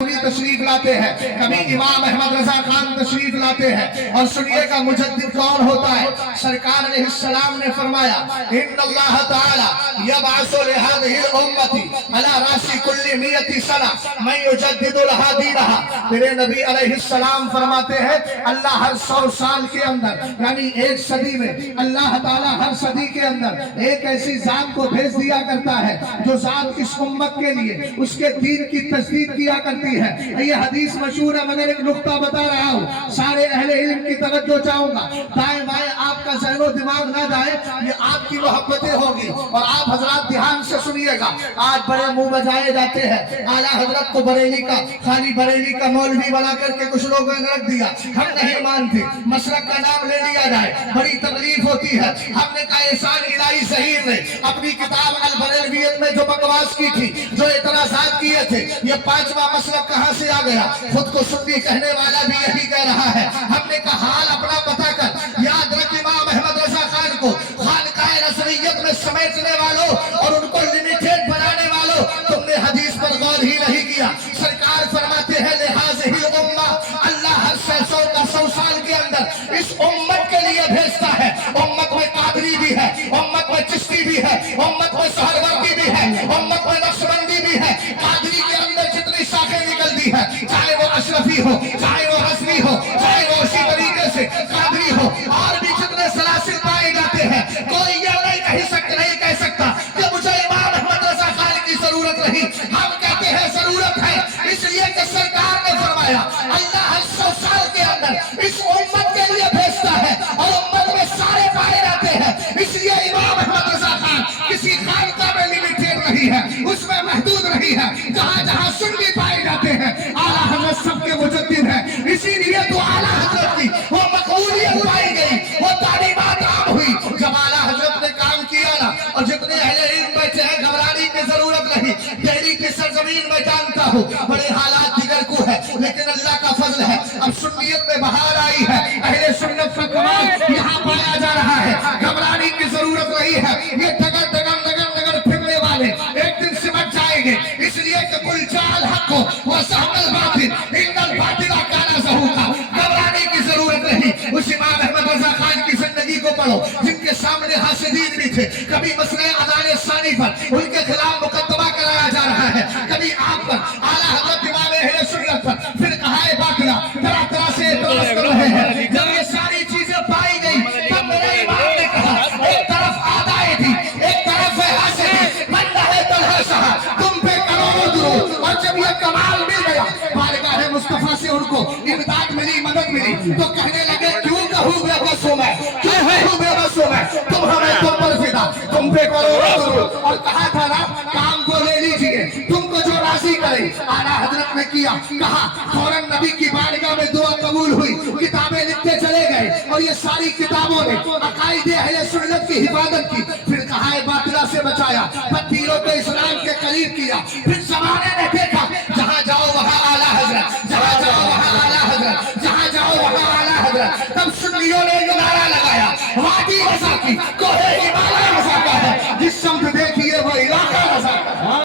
تشریف لاتے ہیں، کبھی امام احمد رضا خان تشریف لاتے ہیں، اور سنیے گا مجدد کون ہوتا ہے؟ سرکار علیہ السلام نے فرمایا ان اللہ تعالی یبعث لہذه الامت علی راس کل 100 سنہ من یجدد لها دینها۔ میرے نبی علیہ السلام فرماتے ہیں اللہ ہر 100 سال کے اندر، یعنی ایک صدی میں، اللہ تعالی ہر صدی کے اندر ایک ایسی ذات کو بھیج دیا کرتا ہے جو ذات اس امت کے لیے اس کے دین کی تجدید کیا کرتی ہے۔ یہ حدیث مشہور ہے، مگر ایک نقطہ بتا رہا ہوں، سارے اہل علم کی توجہ چاہوں گا، دائیں بائیں آپ کا ذہن و دماغ نہ جائے، یہ آپ کی محبتیں ہوگی، اور آپ حضرات دھیان سے سنیے گا۔ آج بڑے منہ بجائے جاتے ہیں، اعلیٰ حضرت کو بریلی کا، خالی بریلی کا مولوی بنا کر کے کچھ لوگوں نے رکھ دیا، ہم نہیں مانتے، مسلک کا نام لے لیا جائے بڑی تکلیف ہوتی ہے۔ ہم نے کہا احسان الہی ظہیر نے اپنی کتاب البریلویت میں جو بکواس کی تھی، جو اعتراضات کیے تھے، یہ 5واں مسلک کہاں سے آ گیا؟ خود کو سنی کہنے والا بھی یہی کہہ رہا ہے۔ ہم نے کہا حال اپنا پتہ کر، یاد رکھ امام احمد رضا خان کو خانقاہ نصریت میں سمیٹنے والوں اور ان کو لمیٹیڈ بنانے والوں، تم نے حدیث پر غور ہی نہیں کیا۔ سرکار فرماتے ہیں لحاظ ہی امہ، اللہ ہر 100 سال کے اندر اس امت کے لیے بھیجتا ہے۔ امت میں قادری بھی ہے، امت میں چشتی بھی ہے، امت میں سہروردی بھی ہے، امت میں نقشبندی بھی ہے۔ قادری کے اندر جتنی شاخیں نکلتی ہے، چاہے وہ اشرفی ہو، چاہے وہ حسنی ہو، چاہے وہ اسی طریقے سے قادری ہو، اور بھی جتنے سلاسل پائے جاتے ہیں، کوئی یہ نہیں کہہ سکتا کہ مجھے امام احمد رضا خان کی ضرورت نہیں۔ ہم کہتے ہیں ضرورت ہے، اس لیے کہ سرکار نے فرمایا اللہ ہر 100 سال کے اندر اس امت کے لیے بھیجتا ہے، اور امت میں سارے پائے جاتے ہیں۔ اس لیے امام احمد رضا خان کسی خانقاہ میں لمیٹیڈ نہیں ہے، اس میں محدود نہیں ہے، جہاں جہاں سنی پائے جاتے ہیں اعلیٰ حضرت سب کے مجدد ہیں۔ اسی لیے تو اعلیٰ حضرت کی وہ مقبولیت پائی گئی، وہ تعلیمات عام ہوئی۔ جب اعلیٰ حضرت نے کام کیا نا، اور جتنے اہل علم بیٹھے ہیں گھبرانے کی ضرورت نہیں، دہلی کی سرزمین میں جانتا ہوں بڑے حالات دیگر کو ہے، لیکن اللہ کا فضل ہے، اب سنیت میں بہار آئی ہے، اہل سنت کا کمال یہاں پایا جا رہا ہے، گھبرانے کی ضرورت نہیں ہے۔ یہ ڈگر پھرنے والے ایک دن سمٹ جائیں گے، اس لیے کہ کل جال حق کو وہ سہم الباطل ان الباطل کانا زہوقا، گھبرانے کی ضرورت نہیں۔ اس امام احمد رضا خان کی زندگی کو پڑھو، جن کے سامنے حاسدین بھی تھے، کبھی مسئلہ اذان ثانی پر ان کے خلاف مقدمہ کرایا جا رہا ہے، کبھی آپ پر اعلیٰ حضرت امام اہل سنت پر پھر کہائے باطلہ طرح طرح سے اعتراض کر رہے ہیں۔ جب یہ ساری چیزیں پائی گئی، تب میرے امام نے کہا ایک طرف آدائے تھی، ایک طرف ہے حاسدی، من رہے طلحہ شاہ تم پہ کروڑوں درود، اور جب یہ کمال مل گیا بارگاہ مصطفیٰ سے ان کو امداد ملی، مدد ملی، تو کہنے لگے کیوں کہوں بے بس ہوں میں، کیوں کہوں بے بس ہوں میں، تم ہمیں تم پر فدا، تم پہ کروڑوں درود۔ اور کہا تھا نا کام کو لے لیجئے، تم کو جو راضی کرے۔ اعلیٰ حضرت نے کیا، کہا فوراً نبی کی بارگاہ میں دعا قبول ہوئی، کتابیں لکھتے چلے گئے، اور یہ ساری کتابوں نے عقائد اہل سنت کی حفاظت کی، پھر کہائے باطلہ سے بچایا، پتیروں کو اسلام کے قریب کیا۔ پھر زمانے نے دیکھا جہاں جاؤ وہاں اعلیٰ حضرت، جہاں جاؤ وہاں اعلیٰ حضرت، جہاں جاؤ وہاں اعلیٰ حضرت۔ تب سنیوں نے یہ نعرہ لگایا وادی رضا کی، کوہ ہمالیہ